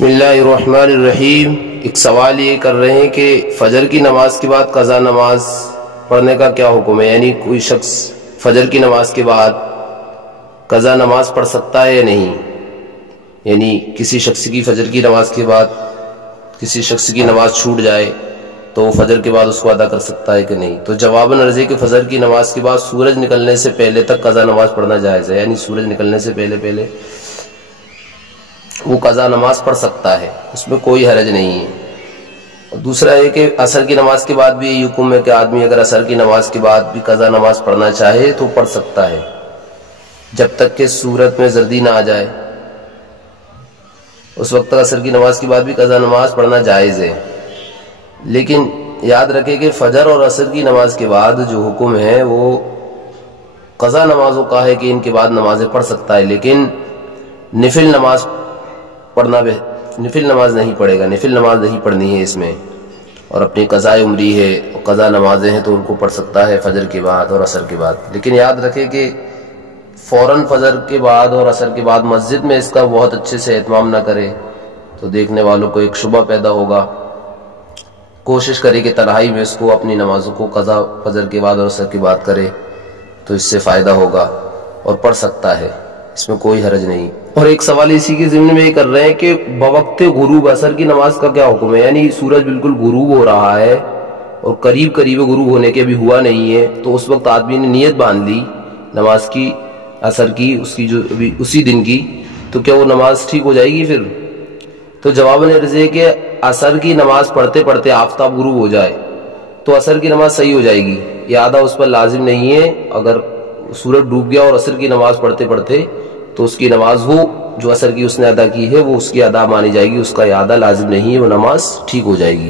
بسم اللہ الرحمن الرحیم۔ ایک سوال یہ کر رہے ہیں کہ فجر کی نماز کے بعد قضا نماز پڑھنے کا کیا حکم ہے، یعنی کوئی شخص فجر کی نماز کے بعد قضا نماز پڑھ سکتا ہے یا نہیں، یعنی کسی شخص کی فجر کی نماز کے بعد کسی شخص کی نماز چھوٹ جائے تو وہ فجر کے بعد اس کو ادا کر سکتا ہے کہ نہیں۔ تو جواباً عرض ہے کہ فجر کی نماز کے بعد سورج نکلنے سے پہلے تک قضا نماز پڑھنا جائز ہے، یعنی سورج نکلنے سے پہلے وہ قضا نماز پڑھ سکتا ہے، اس میں کوئی حرج نہیں ہے۔ اور دوسرا ہے کہ عصر کی نماز کے بعد بھی یہ حکم ہے کہ آدمی اگر عصر کی نماز کے بعد بھی قضا نماز پڑھنا چاہے تو پڑھ سکتا ہے، جب تک کہ صورت میں زردی نہ آ جائے، اس وقت تک عصر کی نماز کے بعد بھی قضا نماز پڑھنا جائز ہے۔ لیکن یاد رکھے کہ فجر اور عصر کی نماز کے بعد جو حکم ہے وہ قضا نمازوں کا ہے کہ ان کے بعد نمازیں پڑھ سکتا ہے، لیکن نفل نماز نہیں پڑھے گا، نفل نماز نہیں پڑھنی ہے اس میں، اور اپنی قضاء عمری ہے، قضا نمازیں ہیں تو ان کو پڑھ سکتا ہے فجر کے بعد اور عصر کے بعد۔ لیکن یاد رکھے کہ فوراً فجر کے بعد اور عصر کے بعد مسجد میں اس کا بہت اچھے سے اہتمام نہ کرے تو دیکھنے والوں کو ایک شبہ پیدا ہوگا۔ کوشش کرے کہ تنہائی میں اس کو اپنی نمازوں کو قضا فجر کے بعد اور عصر کے بعد کرے تو اس سے فائدہ ہوگا اور پڑھ سکتا ہے، اس میں کوئی حرج نہیں۔ اور ایک سوال اسی کے ضمن میں یہ کر رہے ہیں کہ بوقت غروب عصر کی نماز کا کیا حکم ہے، یعنی سورج بالکل غروب ہو رہا ہے اور قریب غروب ہونے کے بھی ہوا نہیں ہے، تو اس وقت آدمی نے نیت باندھ لی نماز کی عصر کی، اس کی جو اسی دن کی، تو کیا وہ نماز ٹھیک ہو جائے گی پھر؟ تو جواب عرض ہے کہ عصر کی نماز پڑھتے پڑھتے آفتاب غروب ہو جائے تو عصر کی نماز صحیح ہو جائے گی، یہ آدھا اس پر لازم نہیں ہے۔ اگر سورج ڈوب گیا اور عصر کی نماز پڑھتے پڑھتے تو اس کی نماز وہ جو عصر کی اس نے ادا کی ہے وہ اس کی ادا مانی جائے گی، اس کا اعادہ لازم نہیں ہے، وہ نماز ٹھیک ہو جائے گی۔